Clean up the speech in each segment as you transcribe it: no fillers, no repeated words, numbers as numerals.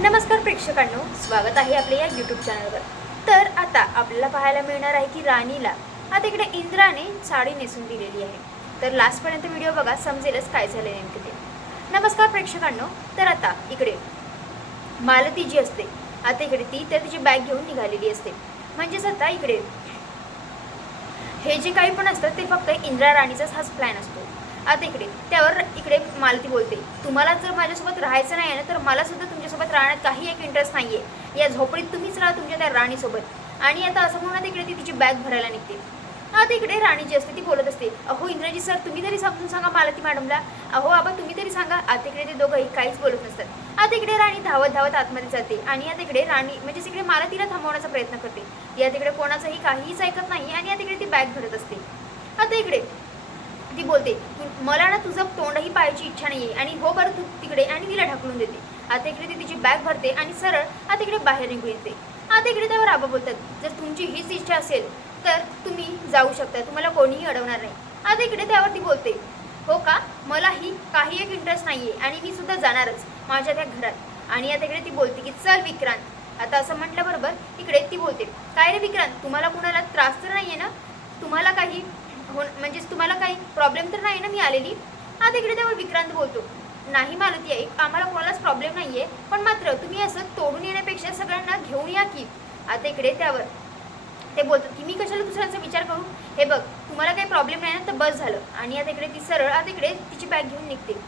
नमस्कार प्रेक्षकांनो, स्वागत आहे आपल्या या यूट्यूब चॅनलवर। तर आता आपल्याला पाहायला मिळणार आहे की राणीला आता इकडे इंद्राने साडी नेसून दिलेली आहे। तर लास्टपर्यंत व्हिडिओ बघा, समजेलच काय झाले नेमके ते। नमस्कार प्रेक्षकांनो, तर आता इकडे मालती जी असते आता इकडे ती तर तिची बॅग घेऊन निघालेली असते। म्हणजेच आता इकडे हे जे काही पण असतं ते फक्त इंद्रा राणीचाच हाच प्लॅन असतो। आता इकडे मालती बोलते, तुम्हाला जर माझ्यासोबत राहायचं नाही ना तर मला सुद्धा तुमच्यासोबत राहण्यात काही एक इंटरेस्ट नाही आहे। या झोपडीत तुम्हीच राहा तुमच्या त्या राणीसोबत। आणि आता असं म्हणून इकडे ती तिची बॅग भरायला निघते। आता इकडे राणी जी असते ती बोलत असते, अहो इंद्राजी सर, तुम्ही तरी समजून सांगा मालती मॅडमला, अहो आबा तुम्ही तरी सांगा। आता इकडे ते दोघंही काहीच बोलत नसतात। आता इकडे राणी धावत धावत आतमध्ये जाते आणि आता इकडे राणी म्हणजे इकडे मालतीला थांबवण्याचा प्रयत्न करते। ती आता इकडे कोणाचंही काहीच ऐकत नाही आणि आता इकडे ती बॅग भरत असते। आता इकडे ती बोलते, मला ना तुझं तोंडही पाहायची इच्छा नाही आहे आणि हो बरं तू तिकडे, आणि तिला ढकलून देते। आता इकडे ती तिची बॅग भरते आणि सरळ आता इकडे बाहेर निघून येते। आता इकडे त्यावर आबा बोलतात, जर तुमची हीच इच्छा असेल तर तुम्ही जाऊ शकता, तुम्हाला कोणीही अडवणार नाही। आता इकडे त्यावर ती बोलते, हो का, मलाही काही एक इंटरेस्ट नाही आहे आणि मी सुद्धा जाणारच माझ्या त्या घरात। आणि आता इकडे ती बोलते की चल विक्रांत। आता असं म्हटल्याबरोबर इकडे ती बोलते, काय रे विक्रांत, तुम्हाला कुणाला त्रास तर नाही आहे ना, तुम्हाला काही म्हणजेच तुम्हाला काही प्रॉब्लेम तर नाही ना मी आलेली। आता इकडे त्यावर विक्रांत बोलतो, नाही मालती आई, आम्हाला कोणालाच प्रॉब्लेम नाही आहे, पण मात्र तुम्ही असं तोडून येण्यापेक्षा सगळ्यांना घेऊन या की। आता इकडे त्यावर ते बोलतात की मी कशाला दुसऱ्यांचा विचार करू, हे बघ तुम्हाला काही प्रॉब्लेम नाही ना तर बस झालं। आणि आता इकडे ती सरळ आता इकडे तिची बॅग घेऊन निघते।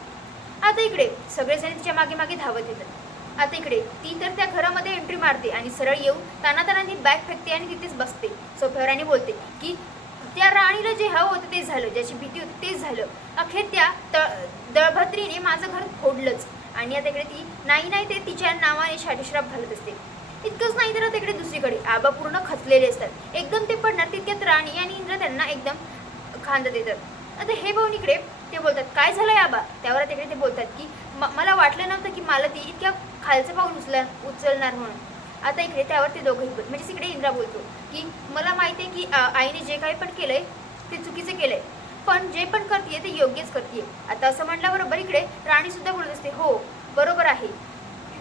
आता इकडे सगळेजण तिच्या मागे मागे धावत येतात। आता इकडे ती तर त्या घरामध्ये एंट्री मारते आणि सरळ येऊन तानातानांनी बॅग फेकते आणि तिथेच बसते सोफ्यावर आणि बोलते की त्या राणीला जे हवं होतं ते झालं, ज्याची भीती होती तेच झालं, अखेर त्या दळभद्रीने माझं घर फोडलंच। आणि आता इकडे ती नाही नाही ते तिच्या नावाने शाटीश्राप घालत असते। इतकंच नाही तर आता इकडे दुसरीकडे आबा पूर्ण खचलेले असतात। एकदम ते पडणार तितक्यात राणी आणि इंद्र त्यांना एकदम खांदा देतात। आता हे पाहून इकडे ते बोलतात, काय झालंय आबा। त्यावर तिकडे ते बोलतात की मला वाटलं नव्हतं की मालती इतक्या खालचं पाऊल उचलणार म्हणून। आता इकडे त्यावर ते दोघंही म्हणजेच इकडे इंद्रा बोलतो की मला माहिती आहे की आईने जे काही पण केलंय ते चुकीचं केलंय, पण जे पण करते ते योग्यच करते। आता असं म्हटल्याबरोबर इकडे राणी सुद्धा बोलत असते, हो बरोबर आहे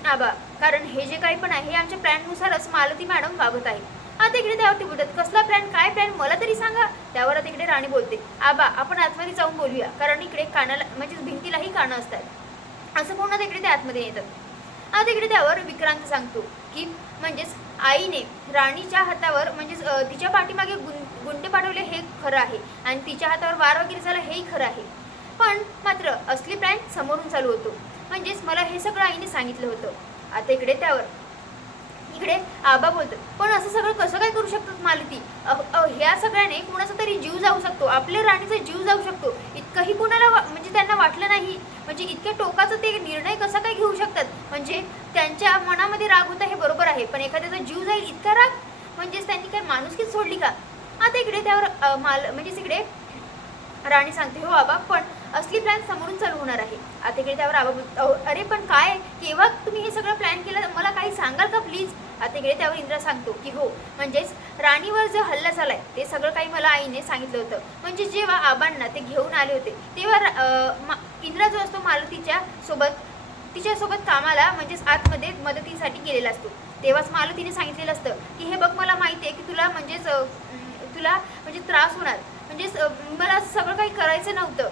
आबा, कारण हे जे काही पण आहे हे आमच्या प्लॅननुसारच मालती मॅडम वागत आहे। आता इकडे त्यावरती बोलतात, कसला प्लॅन, काय प्लॅन, मला तरी सांगा। त्यावर आता इकडे राणी बोलते, आबा आपण आतमध्ये जाऊन बोलूया, कारण इकडे कानाला म्हणजेच भिंतीलाही कानं असतात। असं पूर्ण तिकडे ते आतमध्ये येतात। आता इकडे त्यावर विक्रांत सांगतो की म्हणजेच आईने राणीच्या हातावर म्हणजेच तिच्या पाठीमागे गुंडे पाठवले हे खरं आहे आणि तिच्या हातावर वार वगैरे झाला हेही खरं आहे, पण मात्र असली प्लॅन समोरून चालू होतो, म्हणजेच मला हे सगळं आईने सांगितलं होतं। आता इकडे त्यावर इकडे आबा बोलतात, पण असं सगळं कसं काय करू शकतात मालती, ह्या सगळ्याने कुणाचा तरी जीव जाऊ शकतो, आपल्या राणीचा जीव जाऊ शकतो, इतकंही कुणाला म्हणजे त्यांना वाटलं नाही, म्हणजे इतक्या टोकाचं ते निर्णय कसा काय घेऊ शकतात। म्हणजे त्यांच्या मनामध्ये राग होता हे बरोबर आहे, पण एखाद्याचा जीव जाईल इतका राग, म्हणजेच त्यांनी काय माणुसकीच सोडली का। आता इकडे त्यावर म्हणजेच इकडे राणी सांगते, हो आबा, पण असली प्लॅन समोरून चालू होणार आहे। आता इकडे त्यावर आबा बोलतो, अरे पण काय, केव्हा तुम्ही हे सगळं प्लॅन केलं, मला काही सांगाल का प्लीज। आता इकडे त्यावर इंद्रा सांगतो की हो, म्हणजेच राणीवर जो हल्ला झालाय ते सगळं काही मला आईने सांगितलं होतं। म्हणजे जेव्हा आबांना ते घेऊन आले होते तेव्हा इंद्रा जो असतो तिच्यासोबत कामाला म्हणजेच आतमध्ये मदतीसाठी गेलेला असतो, तेव्हाच मालतीने सांगितलेलं असतं की हे बघ मला माहिती आहे की तुला म्हणजे त्रास होणार, म्हणजेच मला सगळं काही करायचं नव्हतं,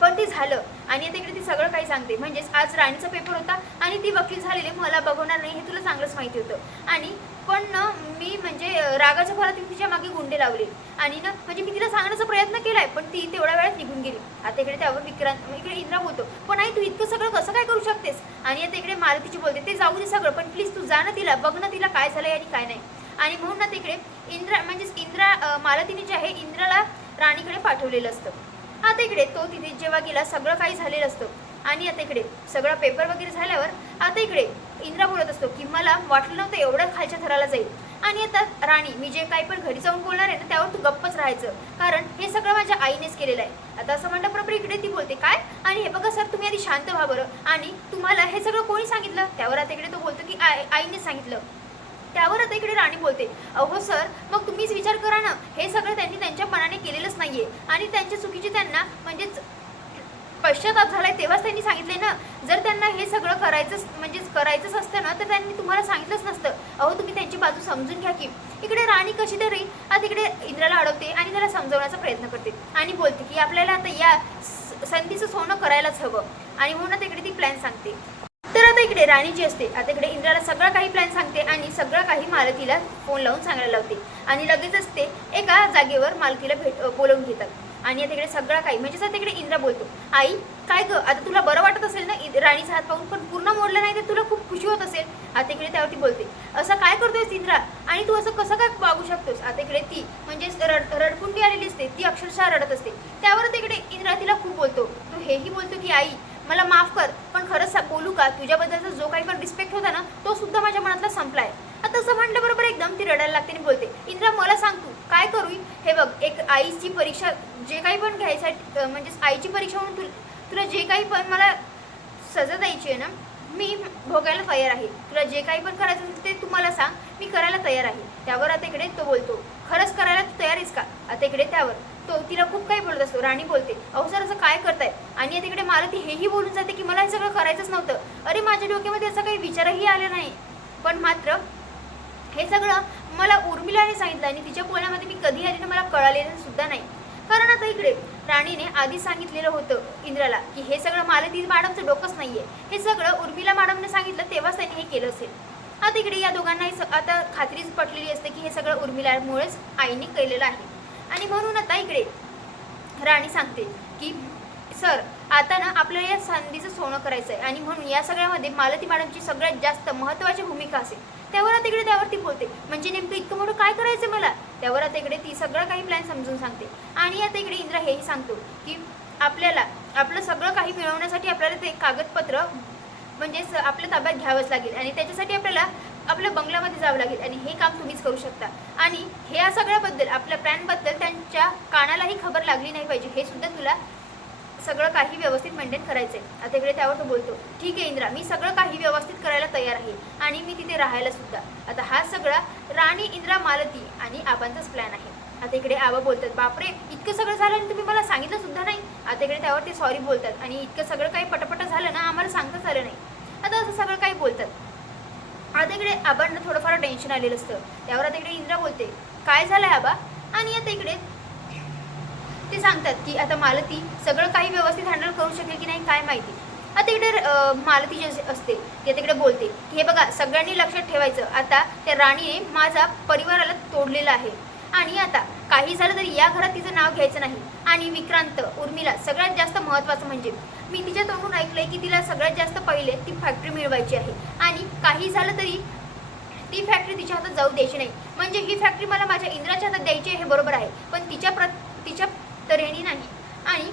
पण ते झालं। आणि आता इकडे ती सगळं काही सांगते, म्हणजेच आज राणीचा पेपर होता आणि ती वकील झालेली मला बघवणार नाही हे तुला चांगलंच माहिती होतं, आणि पण ना मी म्हणजे रागाच्या भरात तिच्या मागे गुंडे लावले आणि ना म्हणजे मी तिला सांगण्याचा प्रयत्न केलाय, पण ती तेवढ्या वेळात निघून गेली। आता इकडे त्यावर इकडे इंद्रा बोलतो, पण आई तू इतकं सगळं कसं काय करू शकतेस। आणि आता इकडे मालतीची बोलते, ते जाऊ दे सगळं, पण प्लीज तू जा ना, तिला बघ ना तिला काय झालंय आणि काय नाही। आणि म्हणून ना तिकडे मालतीने जे आहे इंद्राला राणीकडे पाठवलेलं असतं। आता इकडे तो तिथे जेव्हा गेला सगळं काही झालेलं असतं आणि आता इकडे सगळं पेपर वगैरे झाल्यावर आता इकडे इंद्रा बोलत असतो की मला वाटलं नव्हतं एवढ्या खालच्या थराला जाईल, आणि आता राणी मी जे काही पण घरी जाऊन बोलणार आहे ना त्यावर तू गप्पच राहायचं, कारण हे सगळं माझ्या आईनेच केलेलं आहे। आता असं म्हटल्याबरोबर इकडे ती बोलते, काय, आणि हे बघा सर तुम्ही आधी शांत व्हा बरं, आणि तुम्हाला हे सगळं कोणी सांगितलं। त्यावर आता इकडे तो बोलतो की आईने सांगितलं। त्यावर आता इकडे राणी बोलते, अहो सर मग तुम्हीच विचार करा ना, हे सगळं त्यांनी त्यांच्या मनाने केलेलंच नाहीये आणि त्यांच्या चुकीची त्यांना म्हणजेच पश्चाताप झालाय तेव्हाच त्यांनी सांगितले ना. जर त्यांना हे सगळं करायचंच असतं ना तर त्यांनी तुम्हाला सांगितलंच नसतं. अहो तुम्ही त्यांची बाजू समजून घ्या की. इकडे राणी कशी तरी आता इकडे इंद्राला अडवते आणि त्याला समजवण्याचा प्रयत्न करते आणि बोलते की आपल्याला आता या संधीचं सोनं करायलाच हवं आणि म्हणून आता इकडे ती प्लॅन सांगते. तर आता इकडे राणी जी असते आता इकडे इंद्राला सगळं काही प्लॅन सांगते आणि सगळं काही मालतीला फोन लावून सांगायला लावते आणि लगेचच ते एका जागेवर मालतीला बोलवून घेतात आणि आता इकडे सगळं काही म्हणजेच आता इकडे इंद्रा बोलतो, आई काय ग आता तुला बरं वाटत असेल ना राणीचा हात पाहून, पण पूर्ण मोडलं नाही तर तुला खूप खुशी होत असेल. आता इकडे त्यावरती बोलते, असं काय करतोयस इंद्रा आणि तू असं कसं काय वागू शकतोस. आता इकडे ती म्हणजेच रडकुंडी आलेली असते, ती अक्षरशः रडत असते. त्यावर इकडे इंद्रा तिला खूप बोलतो, तो हेही बोलतो की आई मला माफ कर, पण खरंच बोलू का तुझ्याबद्दलचा जो काही पण रिस्पेक्ट होता ना तो सुद्धा माझ्या मनातला संपलाय. आता असं म्हटल्याबरोबर एकदम ती रडायला लागते आणि बोलते, इंद्रा मला सांग तू काय करू. हे बघ एक आईची परीक्षा जे काही पण घ्यायसाठी म्हणजेच आईची परीक्षा म्हणून तुला जे काही पण मला सजा द्यायची आहे ना मी भोगायला तयार आहे. तुला जे काही पण करायचं असेल ते तू मला सांग, मी करायला तयार आहे. त्यावर आता इकडे तो बोलतो, खरंच करायला तू तयार आहेस का. आता इकडे त्यावर तो तिला खूप काही बोलत असतो. राणी बोलते, अहो सर असं काय करताय. आणि तिकडे मालती हेही बोलून जाते की मला हे सगळं करायचंच नव्हतं. अरे माझ्या डोक्यामध्ये असा काही विचारही आला नाही, पण मात्र हे सगळं मला उर्मिलाने सांगितलं आणि तिच्या बोलण्यामध्ये मी कधी आली ना मला कळालेलं सुद्धा नाही. कारण आता इकडे राणीने आधी सांगितलेलं होतं इंद्राला की हे सगळं मालती मॅडमचं डोकंच नाहीये, हे सगळं उर्मिला मॅडमने सांगितलं तेव्हाच त्यांनी हे केलं असेल. आता इकडे या दोघांनाही आता खात्रीच पटलेली असते की हे सगळं उर्मिलामुळेच आईने केलेलं आहे. आणि म्हणून आता इकडे राणी सांगते की सर आता ना आपल्याला या संधीचं सोनं करायचं आहे आणि म्हणून या सगळ्यामध्ये मालती मॅडमची सगळ्यात जास्त महत्त्वाची भूमिका असेल. त्यावर आता इकडे त्यावरती बोलते, म्हणजे नेमकं इतकं मोठं काय करायचं मला. त्यावर आता इकडे ती सगळं काही प्लॅन समजून सांगते आणि आता इकडे इंद्रा हेही सांगतो की आपल्याला आपलं सगळं काही मिळवण्यासाठी आपल्याला ते कागदपत्र म्हणजेच आपल्या ताब्यात घ्यावंच लागेल आणि त्याच्यासाठी आपल्याला आपल्या बंगल्यामध्ये जावं लागेल आणि हे काम तुम्हीच करू शकता. आणि ह्या सगळ्याबद्दल आपल्या प्लॅनबद्दल त्यांच्या कानालाही खबर लागली नाही पाहिजे, हे सुद्धा तुला सगळं काही व्यवस्थित मेंटेन करायचं आहे. आता इकडे त्यावर तो बोलतो, ठीक आहे इंद्रा मी सगळं काही व्यवस्थित करायला तयार आहे आणि मी तिथे राहायला सुद्धा. आता हा सगळा राणी इंद्रा मालती आणि आबांचाच प्लॅन आहे. आता इकडे आबा बोलतात, बापरे इतकं सगळं झालं आणि तुम्ही मला सांगितलं सुद्धा नाही. आता इकडे त्यावर ते सॉरी बोलतात आणि इतकं सगळं काही पटपट झालं ना आम्हाला सांगताच आलं नाही. आता असं सगळं काही बोलतात. आता इकडे आबांना थोडंफार टेन्शन आलेलं असतं. त्यावर आता इकडे इंद्रा बोलते, काय झालंय आबा. आणि आता इकडे ते सांगतात की आता मालती सगळं काही व्यवस्थित हँडल करू शकेल की नाही काय माहिती. आता इकडे मालती जी असते ती तिकडे बोलते की हे बघा सगळ्यांनी लक्षात ठेवायचं, आता त्या राणीने माझा परिवाराला तोडलेलं आहे आणि आता काही झालं तरी या घरात तिचं नाव घ्यायचं नाही. आणि विक्रांत उर्मिला सगळ्यात जास्त महत्त्वाचं म्हणजे मी तिच्या तोंडून ऐकलंय की तिला सगळ्यात जास्त पहिले ती फॅक्टरी मिळवायची आहे आणि काही झालं तरी ती फॅक्टरी तिच्या हातात जाऊ द्यायची नाही. म्हणजे ही फॅक्टरी मला माझ्या इंद्राच्या हातात द्यायची आहे हे बरोबर आहे, पण तिच्या तऱ्हेने नाही. आणि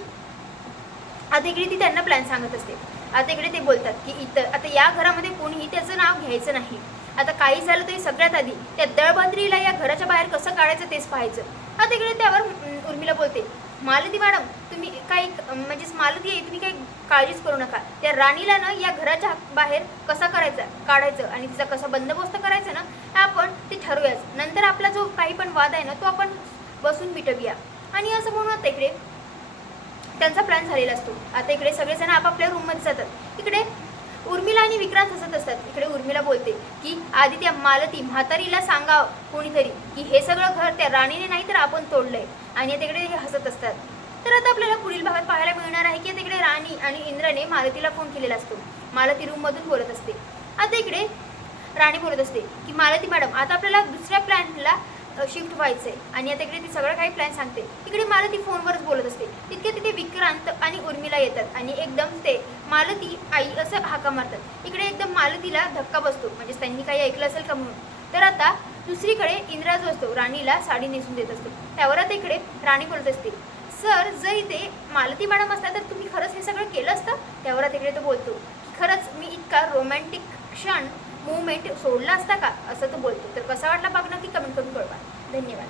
आता इकडे ती त्यांना प्लॅन सांगत असते. आता इकडे ते बोलतात की इथं आता या घरामध्ये कोणीही त्याचं नाव घ्यायचं नाही. आता काही झालं तरी सगळ्यात आधी त्या दळभद्रीला या घराच्या बाहेर कसं काढायचं तेच पाहायचं. आता इकडे त्यावर उर्मिला बोलते, मालती मॅडम तुम्ही काही म्हणजेच मालती आहे तुम्ही काही काळजीच करू नका. त्या राणीला ना या घराच्या बाहेर कसा काढायचं आणि तिचा कसा बंदोबस्त करायचा ना आपण ते ठरवूयाच. नंतर आपला जो काही पण वाद आहे ना तो आपण बसून मिटवूया. आणि असं म्हणून आता इकडे त्यांचा प्लॅन झालेला असतो. आता इकडे सगळेजण आपापल्या रूममध्ये जातात. इकडे उर्मिला आणि विक्रांत हसत असतात. इकडे उर्मिला बोलते की आधी त्या मालती म्हातारीला सांगाव कोणीतरी की हे सगळं घर त्या राणीने नाही तर आपण तोडलंय. आणि तिकडे हे हसत असतात. तर आता आपल्याला पुढील भागात पाहायला मिळणार आहे की तिकडे राणी आणि इंद्राने मालतीला फोन केलेला असतो. मालती रूममधून बोलत असते. आता इकडे राणी बोलत असते की मालती मॅडम आता आपल्याला दुसऱ्या प्लॅनला शिफ्ट व्हायचं आहे. आणि आता इकडे ती सगळं काही प्लॅन सांगते. इकडे मालती फोनवरच बोलत असते. तिथे विक्रांत आणि उर्मिला येतात आणि एकदम ते मालती आई असं हाका मारतात. इकडे एकदम मालतीला धक्का बसतो, म्हणजे त्यांनी काही ऐकलं असेल का म्हणून. तर आता दुसरीकडे इंद्रा जो असतो राणीला साडी नेसून देत असतो. त्यावर आता इकडे राणी बोलत असते, सर जर इथे मालती मॅडम असतात तर तुम्ही खरंच हे सगळं केलं असतं. त्यावर आता इकडे तो बोलतो की खरंच मी इतका रोमॅन्टिक क्षण मुवमेंट सोडला असता का असं तो बोलतो. तर कसा वाटला बघ नक्की कमेंट करून कळवा. धन्यवाद.